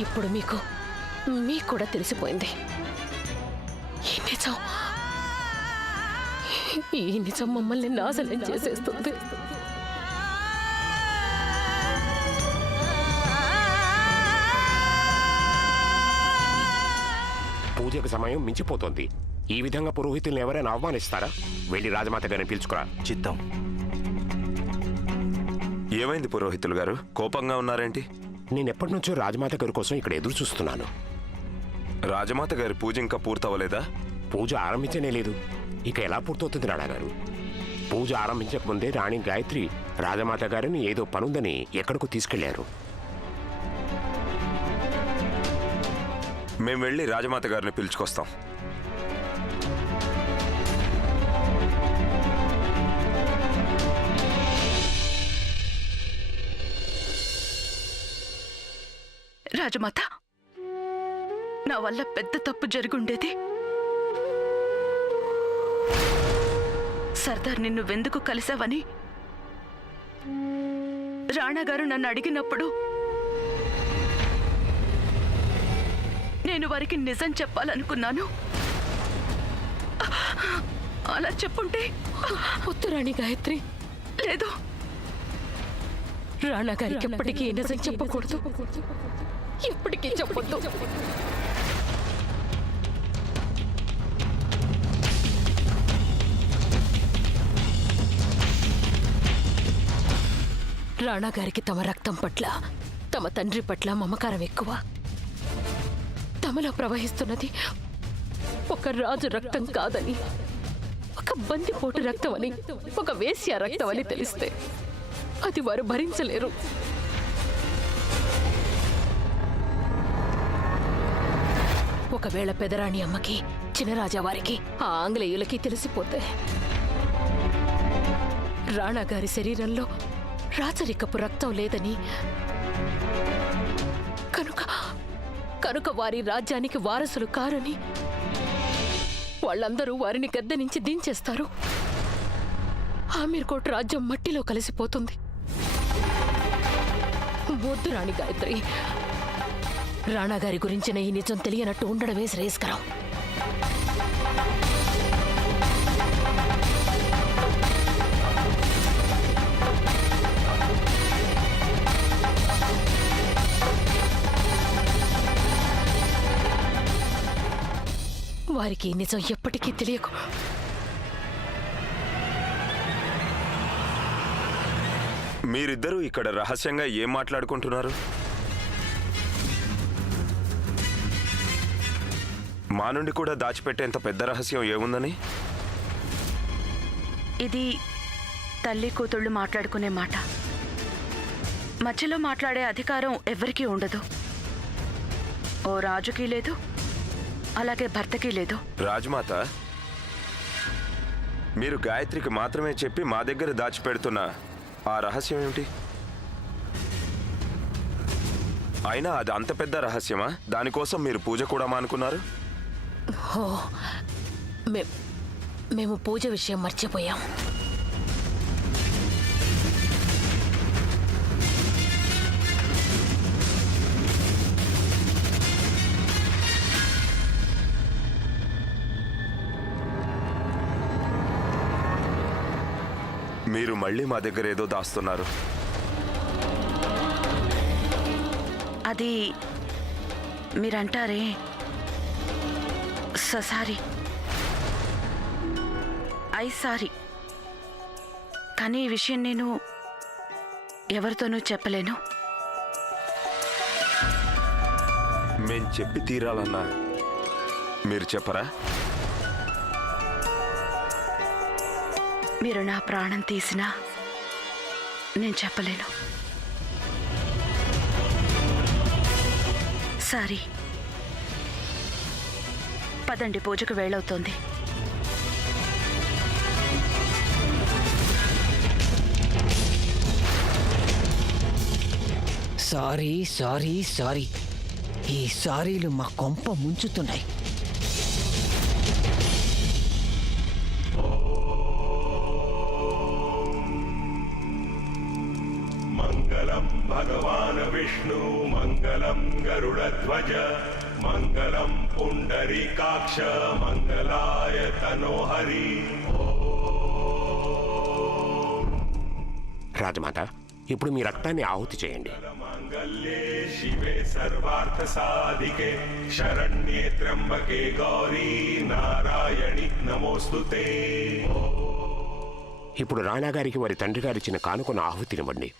ఇప్పుడు మీకు కూడా తెలిసిపోయింది. ఈ నిజం మమ్మల్ని నాశనం చేసేస్తుంది. పూజకు సమయం మించిపోతోంది. ఈ విధంగా పురోహితుల్ని ఎవరైనా అవమానిస్తారా? వెళ్ళి రాజమాత గారిని పిలుచుకురా. చిత్తం. ఏమైంది పురోహితులు గారు, కోపంగా ఉన్నారేంటి? నేనెప్పటి నుంచో రాజమాత గారి కోసం ఇక్కడ ఎదురు చూస్తున్నాను. రాజమాత గారి పూజ ఇంకా పూర్తవలేదా? పూజ ఆరంభించనే లేదు. ఇక ఎలా పూర్తవుతుంది రాణాగారు? పూజ ఆరంభించక ముందే రాణి గాయత్రి రాజమాత గారిని ఏదో పనుందని ఎక్కడికో తీసుకెళ్లారు. మేం వెళ్ళి రాజమాత గారిని పిలుచుకొస్తాం. రాజమాత, నా వల్ల పెద్ద తప్పు జరుగుండేది. సర్దార్ నిన్ను వెందుకు కలిసావని రాణాగారు నన్ను అడిగినప్పుడు నేను వారికి నిజం చెప్పాలనుకున్నాను. అలా చెప్పుంటే. వద్దు రాణి గాయత్రి, లేదు, రాణా గారికి ఎప్పటికీ నిజం చెప్పకూడదు. ఎప్పటికీ చెప్పొద్దు. రాణా గారికి తమ రక్తం పట్ల, తమ తండ్రి పట్ల మమకారం ఎక్కువ. తమలో ప్రవహిస్తున్నది ఒక రాజు రక్తం కాదని, ఒక బందిపోటు రక్తం అని, ఒక వేశ్య రక్తం అని తెలిస్తే అది వారు భరించలేరు. ఒకవేళ పెదరాణి అమ్మకి, చినరాజా వారికి, ఆ ఆంగ్లేయులకి తెలిసిపోతే రాణా గారి శరీరంలో రాచరికపు రక్తం లేదని, కనుక వారి రాజ్యానికి వారసులు కారని వాళ్ళందరూ వారిని గద్దె నుంచి దించేస్తారు. ఆమీర్కోట్ రాజ్యం మట్టిలో కలిసిపోతుంది. వద్దు రాణి గాయత్రి, రాణా గారి గురించిన ఈ నిజం తెలియనట్టు ఉండడమే శ్రేయస్కరం. వారికి ఈ నిజం ఎప్పటికీ తెలియకు. మీరిద్దరూ ఇక్కడ రహస్యంగా ఏం మాట్లాడుకుంటున్నారు? మా నుండి కూడా దాచిపెట్టేంత పెద్ద రహస్యం ఏముందని? ఇది తల్లి కూతుళ్ళు మాట్లాడుకునే మాట. మధ్యలో మాట్లాడే అధికారం ఎవరికీ ఉండదు. ఓ రాజుకి లేదు, అలాగే భర్తకి లేదు. రాజమాత, మీరు గాయత్రికి మాత్రమే చెప్పి మా దగ్గర దాచిపెడుతున్న ఆ రహస్యం ఏమిటి? అయినా అది అంత పెద్ద రహస్యమా? దానికోసం మీరు పూజ కూడా మానుకున్నారు? మేము పూజ విషయం మర్చిపోయాం. మీరు మళ్ళీ మా దగ్గర ఏదో దాస్తున్నారు. అది మీరంటారే సారీ, సారీ, కానీ ఈ విషయం నేను ఎవరితోనూ చెప్పలేను. మేం చెప్పి తీరాలన్నా మీరు చెప్పరా? మీరు నా ప్రాణం తీసినా నేను చెప్పలేను. సారీ. పదండి, పూజకు వేళవుతోంది. సారీ సారీ సారీ, ఈ సారీలు మా కొంప ముంచుతున్నాయి. మంగళం భగవాన్ विष्णु मङ्गलं गरुडध्वज मङ्गलं पुण्डरीकाक्ष मङ्गलाय तनोहरि। రాజమాత, ఇప్పుడు మీ రక్తాన్ని ఆహుతి చేయండి. मङ्गल्ये शिवे सर्वार्थसाधिके शरण्ये त्र्यम्बके गौरी नारायणि नमोस्तुते। ఇప్పుడు రాణాగారికి వారి తండ్రి గారు ఇచ్చిన కానుకను ఆహుతినివ్వండి.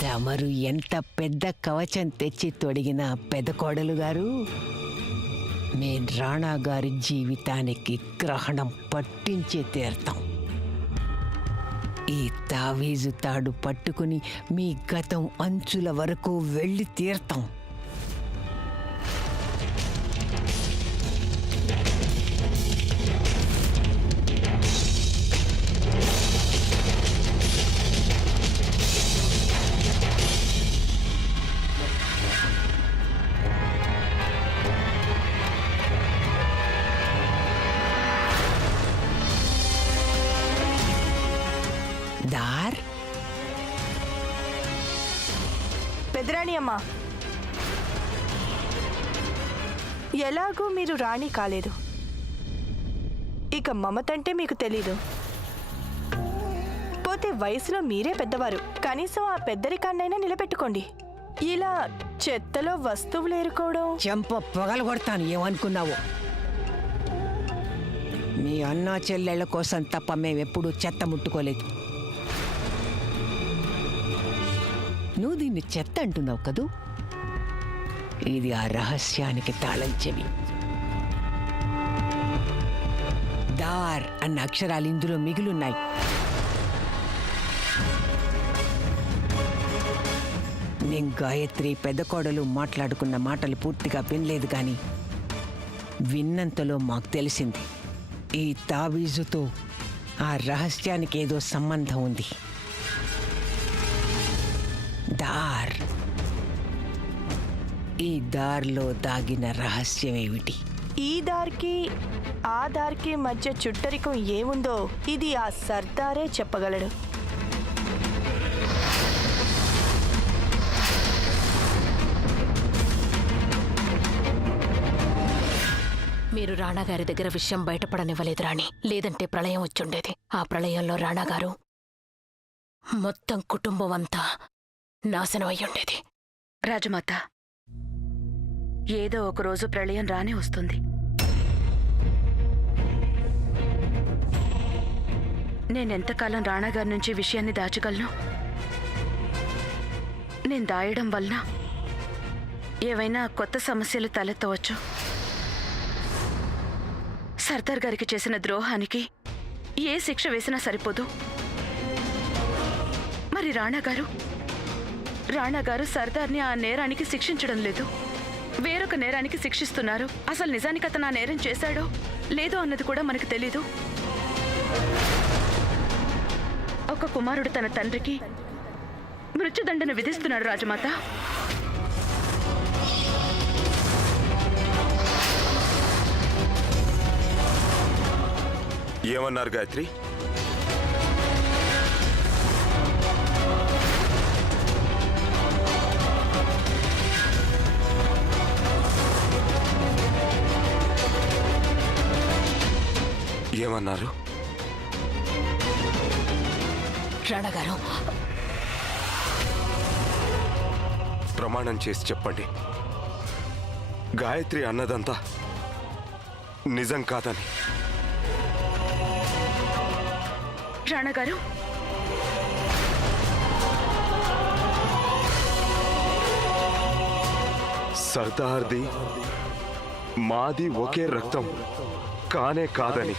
తమరు ఎంత పెద్ద కవచం తెచ్చి తొడిగిన పెద్ద కోడలు గారు, మేం రాణా గారి జీవితానికి గ్రహణం పట్టించే తీరుతాం. ఈ తావీజు తాడు పట్టుకుని మీ గతం అంచుల వరకు వెళ్ళి తీరుతాం. దార్ పెదరాణి అమ్మా, ఎలాగూ మీరు రాణి కాలేదు. ఇక మమతంటే మీకు తెలీదు. పోతే వయసులో మీరే పెద్దవారు, కనీసం ఆ పెద్దరికాన్నైనా నిలబెట్టుకోండి. ఇలా చెత్తలో వస్తువులు ఏరుకోవడం. చెంప పొగలు కొడతాను, ఏమనుకున్నావు? మీ అన్నా చెల్లెళ్ళ కోసం తప్ప మేమెప్పుడూ చెత్త ముట్టుకోలేదు. నువ్వు దీన్ని చెత్త అంటున్నావు కదూ? ఇది ఆ రహస్యానికి తాళం చెవి. దార్ అన్న అక్షరాలు ఇందులో మిగిలున్నాయి. నేను గాయత్రి పెద్ద కోడలు మాట్లాడుకున్న మాటలు పూర్తిగా వినలేదు, కానీ విన్నంతలో మాకు తెలిసింది ఈ తావీజుతో ఆ రహస్యానికి ఏదో సంబంధం ఉంది. దార్, ఈ దార్లో దాగిన రహస్యం ఏమిటి? ఈ దారికి ఆ దారికి మధ్య చుట్టరికం ఏముందో ఇది ఆ సర్దారే చెప్పగలడు. మీరు రాణాగారి దగ్గర విషయం బయటపడనివ్వలేదు రాణి, లేదంటే ప్రళయం వచ్చుండేది. ఆ ప్రళయంలో రాణాగారు మొత్తం కుటుంబం అంతా నాశనం అయ్యుండేది. రాజమాత, ఏదో ఒకరోజు ప్రళయం రానే వస్తుంది. నేనెంతకాలం రాణాగారి నుంచి విషయాన్ని దాచగలను? నేను దాయడం వలన ఏవైనా కొత్త సమస్యలు తలెత్తవచ్చు. సర్దార్ గారికి చేసిన ద్రోహానికి ఏ శిక్ష వేసినా సరిపోదు. మరి రాణాగారు సర్దార్ని ఆ నేరానికి శిక్షించడం లేదు, వేరొక నేరానికి శిక్షిస్తున్నారు. అసలు నిజానికి అతను ఆ నేరం చేశాడో లేదో అన్నది కూడా మనకు తెలీదు. ఒక కుమారుడు తన తండ్రికి మృత్యుదండన విధిస్తున్నాడు రాజమాత. ఏమన్నారు గాయత్రి? ఏమన్నారు? రాణగారు, ప్రమాణం చేసి చెప్పండి, గాయత్రి అన్నదంతా నిజం కాదని. రాణగారు, సర్దార్ది మాది ఒకే రక్తం కానే కాదని.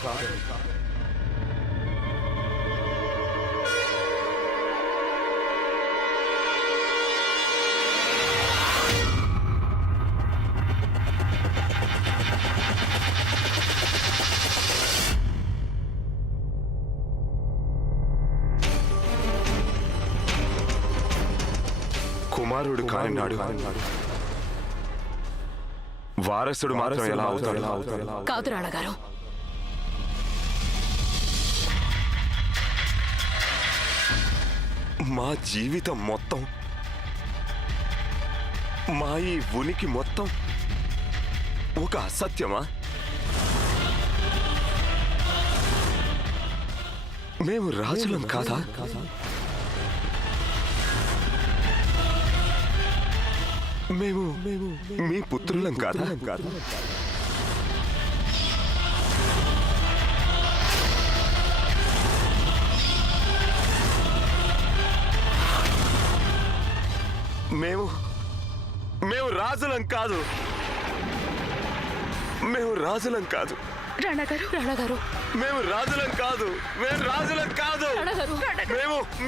కుమారుడు కాని నాడు వారసుడు మాత్రం ఎలా అవుతాడు? కాదు రాణగారు. మా జీవితం మొత్తం, మా ఈ ఉనికి మొత్తం ఒక అసత్యమా? మేము రాజులం కాదా? మేము మీ పుత్రులం కాదా? మేము రాజులం కాదు. మేము రాజులం కాదు. రాణగారు, రాణగారు, మేము రాజులం కాదు. మేము రాజులం కాదు. రాణగారు,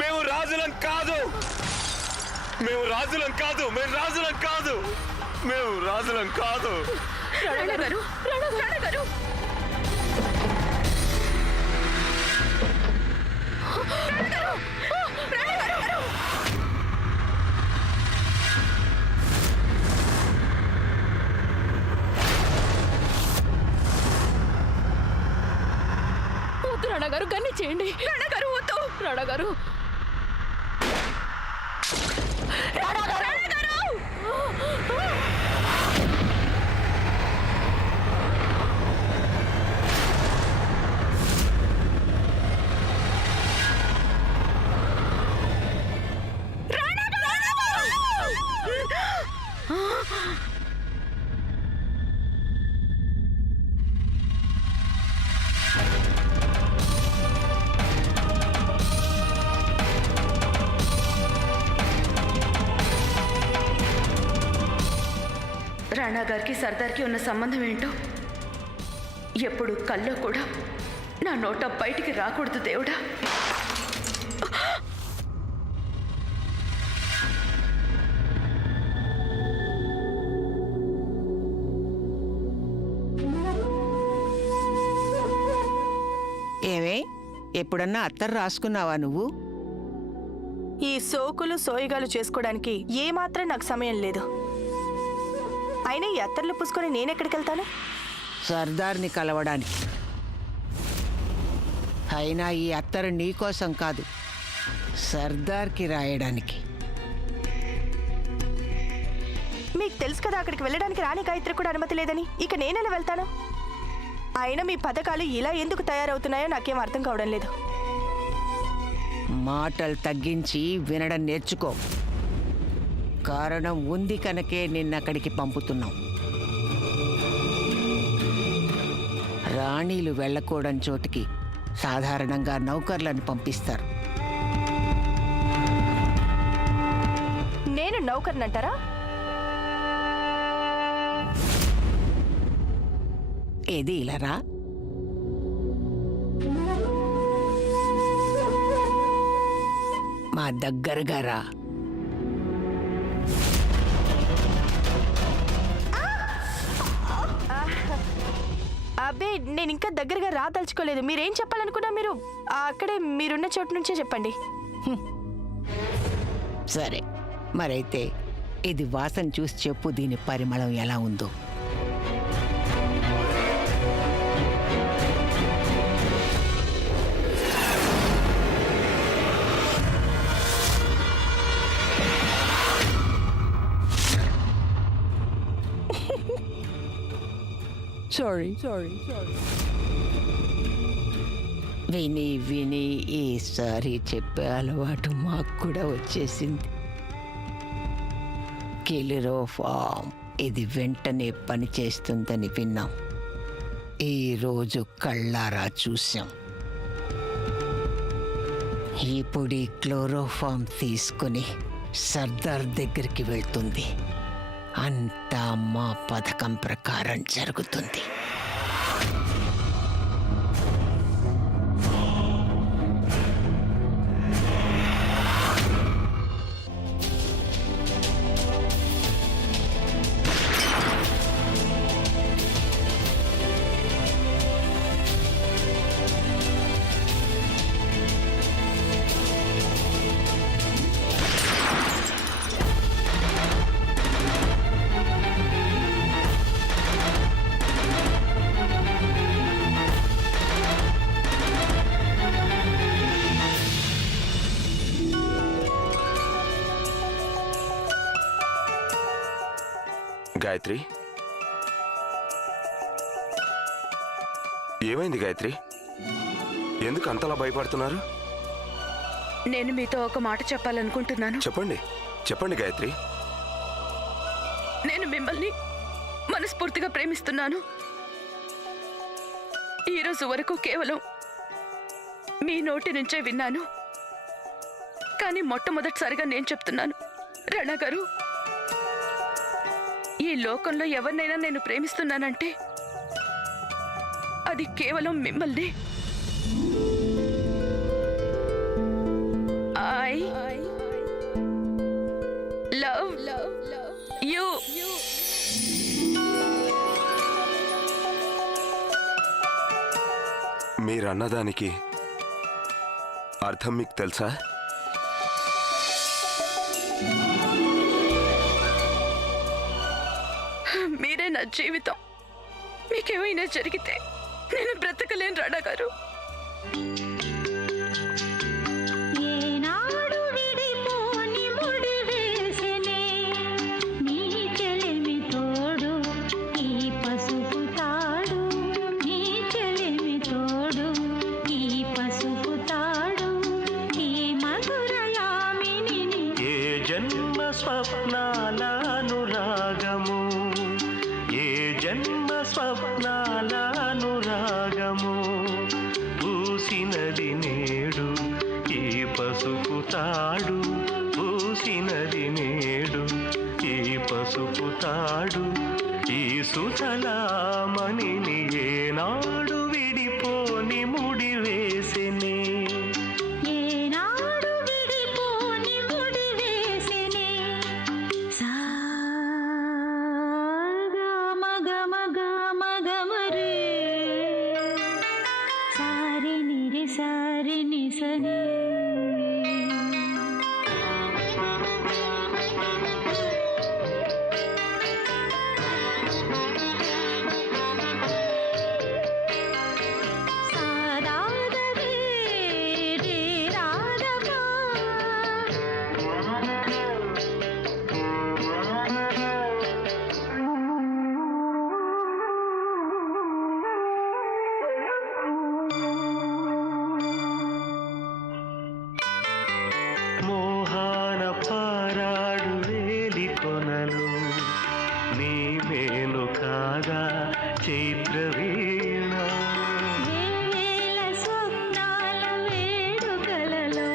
మేము రాజులం కాదు. మేము రాజులం కాదు. మేము రాజులం కాదు. మేము రాజులం కాదు. రాణగారు, రాణగారు, వద్దు రాణగారు, గన్ని చేయండి. రాణగారు, వద్దు. రాణగారు, రాణా గారికి సర్దార్కి ఉన్న సంబంధం ఏంటో ఎప్పుడు కల్లో కూడా నా నోట బయటికి రాకూడదు దేవుడా. ఏమే, ఎప్పుడన్నా అత్తరు రాసుకున్నావా నువ్వు? ఈ సోకులు సోయిగాలు చేసుకోవడానికి ఏమాత్రం నాకు సమయం లేదు. అయినా ఈ అత్తర్లు పూసుకొని నేనెక్కడికి వెళ్తాను? సర్దార్ని కలవడానికి. అయినా ఈ అత్తరు నీకోసం కాదు, సర్దార్కి రాయడానికి. మీకు తెలుసు కదా అక్కడికి వెళ్ళడానికి రాణి గాయత్రి కూడా అనుమతి లేదని. ఇక నేనెలా వెళ్తాను? అయినా మీ పథకాలు ఇలా ఎందుకు తయారవుతున్నాయో నాకేం అర్థం కావడం లేదు. మాటలు తగ్గించి వినడం నేర్చుకో. కారణం ఉంది కనుకే నిన్నక్కడికి పంపుతున్నాం. రాణీలు వెళ్ళకూడని చోటికి సాధారణంగా నౌకర్లను పంపిస్తారు. నేను నౌకర్నంటారా? ఏది ఇలా రా. మా దగ్గరగా రా. అబ్బే, నేను ఇంకా దగ్గరగా రాదలుచుకోలేదు. మీరేం చెప్పాలనుకున్నా మీరు అక్కడే మీరున్న చోటు నుంచే చెప్పండి. సరే, మరైతే ఇది వాసన చూసి చెప్పు, దీని పరిమళం ఎలా ఉందో. సారీ విని విని ఈసారి చెప్పే అలవాటు మాకు కూడా వచ్చేసింది. కిలిరోఫామ్ ఇది వెంటనే పనిచేస్తుందని విన్నాం. ఈరోజు కళ్ళారా చూసాం. ఇప్పుడు ఈ క్లోరోఫామ్ తీసుకుని సర్దార్ దగ్గరికి వెళ్తుంది. అంతా మా పథకం ప్రకారం జరుగుతుంది. గాయత్రి, ఏమైంది గాయత్రి? ఎందుకు అంతలా భయపడుతున్నారు? నేను మీతో ఒక మాట చెప్పాలనుకుంటున్నాను. చెప్పండి చెప్పండి గాయత్రి. నేను మిమ్మల్ని మనస్ఫూర్తిగా ప్రేమిస్తున్నాను. ఈరోజు వరకు కేవలం మీ నోటి నుంచే విన్నాను. కానీ మొట్టమొదటిసారిగా నేను చెప్తున్నాను, రాణా గారు, ఈ లోకంలో ఎవరినైనా నేను ప్రేమిస్తున్నానంటే అది కేవలం మిమ్మల్ని. I love you. మీరన్నదానికి అర్థం మీకు తెలుసా? మీరే నా జీవితం. మీకేమైనా జరిగితే నేను బ్రతకలేను రాణా గారు. స్వప్నాలనురాగము పూసినది నేడు ఈ పసుపు తాడు, పూసినది నేడు ఈ పసుపు తాడు. ఈ సుచలామణిని ఏనాడు విడిపోని ముడి వేసెనే, చైత్రవీణ స్వప్నాల వేడుకలలో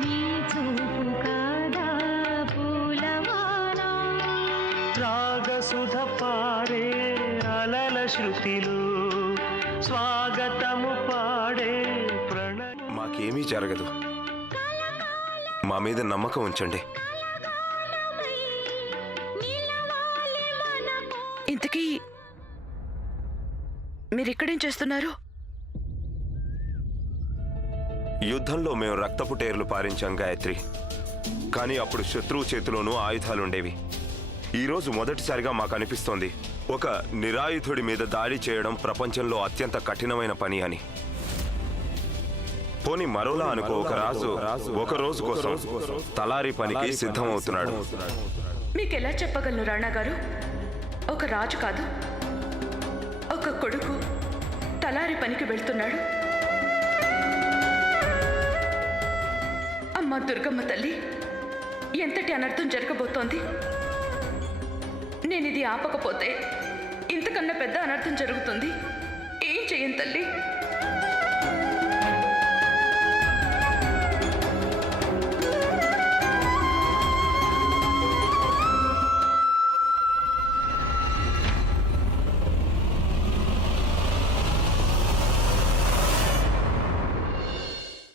నీ చూపు కాదా పూలవాన, రాగసుధ పాడే అలల శృతిలు స్వాగతము పాడే ప్రణయ. మాకేమీ జరగదు, మా మీద నమ్మకం ఉంచండి. ఇంతకీ మీరిక్కడేం చేస్తున్నారు? యుద్ధంలో మేము రక్తపు టేర్లు పారించాం గాయత్రి. కానీ అప్పుడు శత్రువు చేతిలోనూ ఆయుధాలుండేవి. ఈరోజు మొదటిసారిగా మాకు అనిపిస్తోంది ఒక నిరాయుధుడి మీద దాడి చేయడం ప్రపంచంలో అత్యంత కఠినమైన పని అని. పోనీ మరోలా అనుకో, ఒక రోజు కోసం తలారి పనికి సిద్ధమవుతున్నాడు. మీకెలా చెప్పగలను రాణా గారు? ఒక రాజు కాదు, ఒక కొడుకు తలారి పనికి వెళ్తున్నాడు. అమ్మ దుర్గమ్మ తల్లి, ఎంతటి అనర్థం జరగబోతోంది. నేనిది ఆపకపోతే ఇంతకన్నా పెద్ద అనర్థం జరుగుతుంది. ఏం చెయ్యను తల్లి.